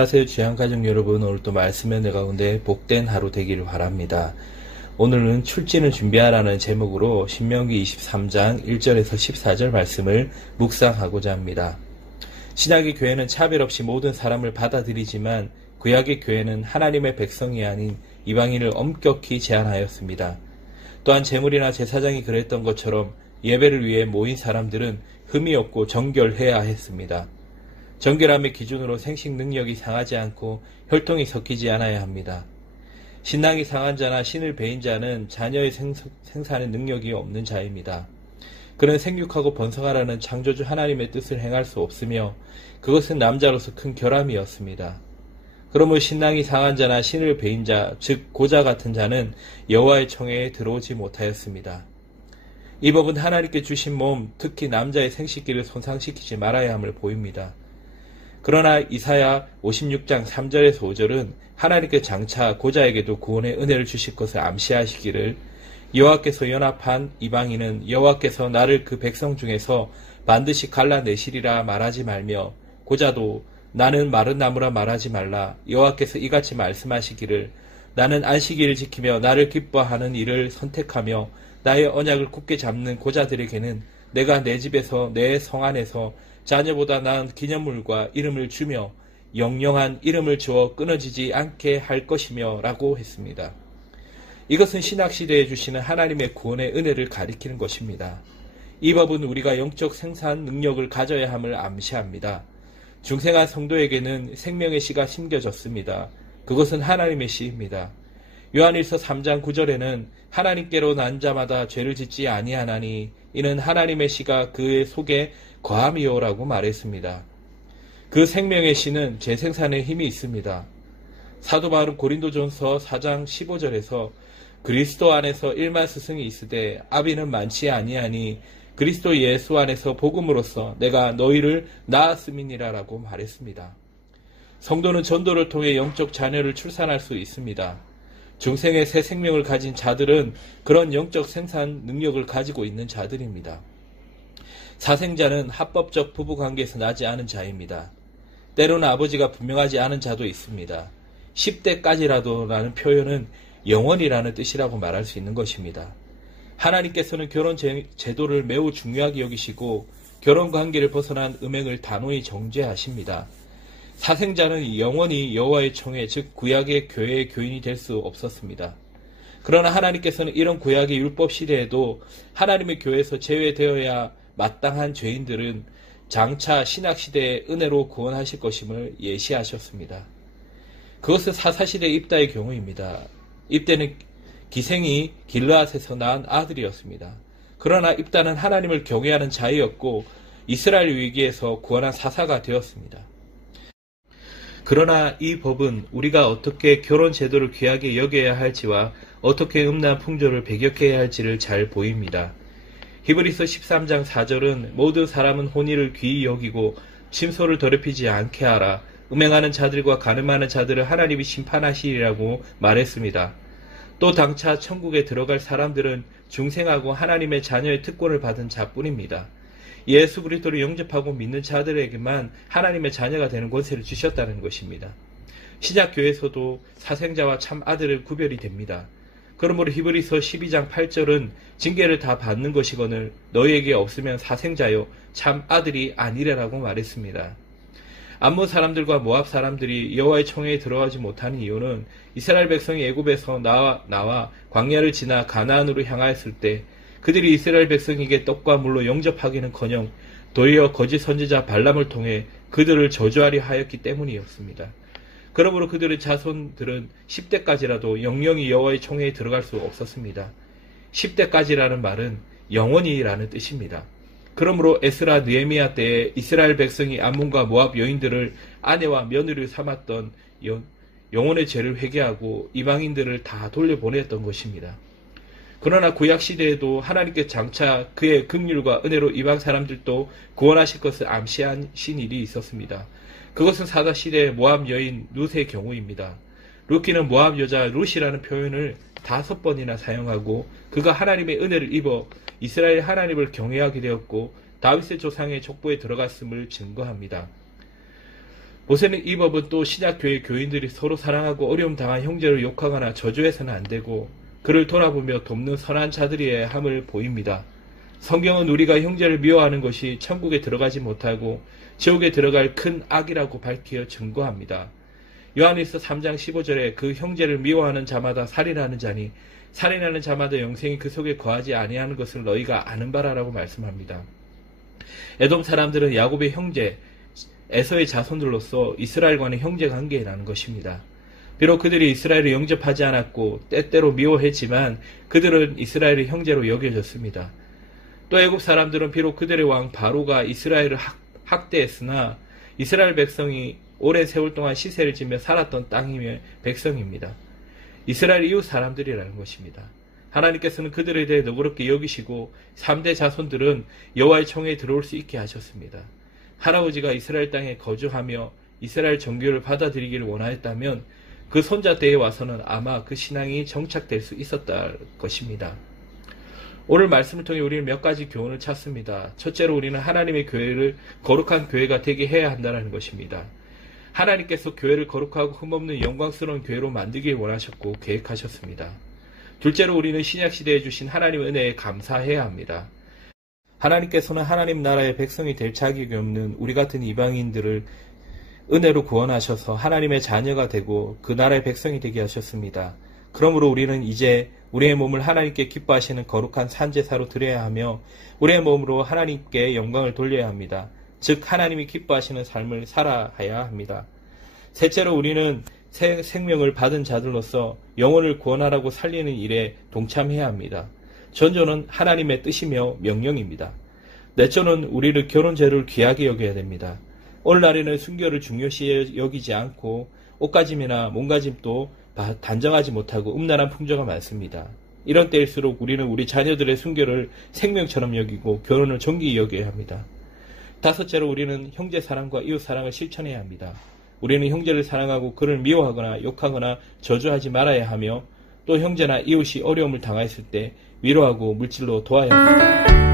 안녕하세요. 귀한 가족 여러분, 오늘도 말씀의 은혜 가운데 복된 하루 되기를 바랍니다. 오늘은 출진을 준비하라는 제목으로 신명기 23장 1절에서 14절 말씀을 묵상하고자 합니다. 신약의 교회는 차별 없이 모든 사람을 받아들이지만 구약의 교회는 하나님의 백성이 아닌 이방인을 엄격히 제한하였습니다. 또한 제물이나 제사장이 그랬던 것처럼 예배를 위해 모인 사람들은 흠이 없고 정결해야 했습니다. 정결함의 기준으로 생식 능력이 상하지 않고 혈통이 섞이지 않아야 합니다. 신랑이 상한 자나 신을 베인 자는 자녀의 생산의 능력이 없는 자입니다. 그는 생육하고 번성하라는 창조주 하나님의 뜻을 행할 수 없으며 그것은 남자로서 큰 결함이었습니다. 그러므로 신랑이 상한 자나 신을 베인 자, 즉 고자 같은 자는 여호와의 청회에 들어오지 못하였습니다. 이 법은 하나님께 주신 몸, 특히 남자의 생식기를 손상시키지 말아야 함을 보입니다. 그러나 이사야 56장 3절에서 5절은 하나님께 장차 고자에게도 구원의 은혜를 주실 것을 암시하시기를 여호와께서 연합한 이방인은 여호와께서 나를 그 백성 중에서 반드시 갈라내시리라 말하지 말며 고자도 나는 마른 나무라 말하지 말라. 여호와께서 이같이 말씀하시기를 나는 안식일을 지키며 나를 기뻐하는 일을 선택하며 나의 언약을 굳게 잡는 고자들에게는 내가 내 집에서 내 성 안에서 자녀보다 나은 기념물과 이름을 주며 영영한 이름을 주어 끊어지지 않게 할 것이며 라고 했습니다. 이것은 신약시대에 주시는 하나님의 구원의 은혜를 가리키는 것입니다. 이 법은 우리가 영적 생산 능력을 가져야 함을 암시합니다. 중생한 성도에게는 생명의 씨가 심겨졌습니다. 그것은 하나님의 씨입니다. 요한일서 3장 9절에는 하나님께로 난 자마다 죄를 짓지 아니하나니 이는 하나님의 씨가 그의 속에 거함이요라고 말했습니다. 그 생명의 씨는 재생산에 힘이 있습니다. 사도 바울은 고린도전서 4장 15절에서 그리스도 안에서 일만 스승이 있으되 아비는 많지 아니하니 그리스도 예수 안에서 복음으로써 내가 너희를 낳았음이니라라고 말했습니다. 성도는 전도를 통해 영적 자녀를 출산할 수 있습니다. 중생의 새 생명을 가진 자들은 그런 영적 생산 능력을 가지고 있는 자들입니다. 사생자는 합법적 부부관계에서 나지 않은 자입니다. 때로는 아버지가 분명하지 않은 자도 있습니다. 10대까지라도 라는 표현은 영원이라는 뜻이라고 말할 수 있는 것입니다. 하나님께서는 결혼 제도를 매우 중요하게 여기시고 결혼관계를 벗어난 음행을 단호히 정죄하십니다. 사생자는 영원히 여호와의 청회, 즉 구약의 교회의 교인이 될 수 없었습니다. 그러나 하나님께서는 이런 구약의 율법 시대에도 하나님의 교회에서 제외되어야 마땅한 죄인들은 장차 신약시대의 은혜로 구원하실 것임을 예시하셨습니다. 그것은 사사시대 입다의 경우입니다. 입다는 기생이 길르앗에서 낳은 아들이었습니다. 그러나 입다는 하나님을 경외하는 자이었고 이스라엘 위기에서 구원한 사사가 되었습니다. 그러나 이 법은 우리가 어떻게 결혼 제도를 귀하게 여겨야 할지와 어떻게 음란 풍조를 배격해야 할지를 잘 보입니다. 히브리서 13장 4절은 모든 사람은 혼의를 귀히 여기고 침소를 더럽히지 않게 하라. 음행하는 자들과 간음하는 자들을 하나님이 심판하시리라고 말했습니다. 또 당차 천국에 들어갈 사람들은 중생하고 하나님의 자녀의 특권을 받은 자뿐입니다. 예수 그리스도를 영접하고 믿는 자들에게만 하나님의 자녀가 되는 권세를 주셨다는 것입니다. 신약교회에서도 사생자와 참 아들을 구별이 됩니다. 그러므로 히브리서 12장 8절은 징계를 다 받는 것이거늘 너희에게 없으면 사생자요 참 아들이 아니래라고 말했습니다. 암몬 사람들과 모압 사람들이 여호와의 청회에 들어가지 못하는 이유는 이스라엘 백성이 애굽에서 나와 광야를 지나 가나안으로 향하였을 때 그들이 이스라엘 백성에게 떡과 물로 영접하기는커녕 도리어 거짓 선지자 발람을 통해 그들을 저주하려 하였기 때문이었습니다. 그러므로 그들의 자손들은 10대까지라도 영영이 여호와의 총회에 들어갈 수 없었습니다. 10대까지라는 말은 영원히라는 뜻입니다. 그러므로 에스라 느헤미야 때에 이스라엘 백성이 암몬과 모압 여인들을 아내와 며느리로 삼았던 영혼의 죄를 회개하고 이방인들을 다 돌려보냈던 것입니다. 그러나 구약시대에도 하나님께 장차 그의 긍휼과 은혜로 이방 사람들도 구원하실 것을 암시하신 일이 있었습니다. 그것은 사사시대의 모압 여인 룻의 경우입니다. 룻기는 모압 여자 룻이라는 표현을 5번이나 사용하고 그가 하나님의 은혜를 입어 이스라엘 하나님을 경외하게 되었고 다윗의 조상의 족보에 들어갔음을 증거합니다. 모세는 이 법은 또 신약교회 교인들이 서로 사랑하고 어려움 당한 형제를 욕하거나 저주해서는 안 되고 그를 돌아보며 돕는 선한 자들이어야 함을 보입니다. 성경은 우리가 형제를 미워하는 것이 천국에 들어가지 못하고 지옥에 들어갈 큰 악이라고 밝혀 증거합니다. 요한일서 3장 15절에 그 형제를 미워하는 자마다 살인하는 자니 살인하는 자마다 영생이 그 속에 거하지 아니하는 것을 너희가 아는 바라라고 말씀합니다. 에돔 사람들은 야곱의 형제 에서의 자손들로서 이스라엘과는 형제 관계라는 것입니다. 비록 그들이 이스라엘을 영접하지 않았고 때때로 미워했지만 그들은 이스라엘의 형제로 여겨졌습니다. 또 애굽 사람들은 비록 그들의 왕 바로가 이스라엘을 학대했으나 이스라엘 백성이 오랜 세월 동안 시세를 지며 살았던 땅이며 백성입니다. 이스라엘 이웃 사람들이라는 것입니다. 하나님께서는 그들에 대해 너그럽게 여기시고 3대 자손들은 여호와의 총회에 들어올 수 있게 하셨습니다. 할아버지가 이스라엘 땅에 거주하며 이스라엘 정교를 받아들이기를 원하였다면 그 손자 때에 와서는 아마 그 신앙이 정착될 수 있었을 것입니다. 오늘 말씀을 통해 우리는 몇 가지 교훈을 찾습니다. 첫째로 우리는 하나님의 교회를 거룩한 교회가 되게 해야 한다는 것입니다. 하나님께서 교회를 거룩하고 흠없는 영광스러운 교회로 만들길 원하셨고 계획하셨습니다. 둘째로 우리는 신약시대에 주신 하나님의 은혜에 감사해야 합니다. 하나님께서는 하나님 나라의 백성이 될 자격이 없는 우리 같은 이방인들을 은혜로 구원하셔서 하나님의 자녀가 되고 그 나라의 백성이 되게 하셨습니다. 그러므로 우리는 이제 우리의 몸을 하나님께 기뻐하시는 거룩한 산제사로 드려야 하며 우리의 몸으로 하나님께 영광을 돌려야 합니다. 즉 하나님이 기뻐하시는 삶을 살아야 합니다. 셋째로 우리는 새 생명을 받은 자들로서 영혼을 구원하라고 살리는 일에 동참해야 합니다. 전조는 하나님의 뜻이며 명령입니다. 넷째는 우리를 결혼제를 귀하게 여겨야 됩니다. 오늘날에는 순교를 중요시 여기지 않고 옷가짐이나 몸가짐도 단정하지 못하고 음란한 풍조가 많습니다. 이런 때일수록 우리는 우리 자녀들의 순교를 생명처럼 여기고 결혼을 존귀히 여겨야 합니다. 다섯째로 우리는 형제 사랑과 이웃 사랑을 실천해야 합니다. 우리는 형제를 사랑하고 그를 미워하거나 욕하거나 저주하지 말아야 하며 또 형제나 이웃이 어려움을 당하였을 때 위로하고 물질로 도와야 합니다.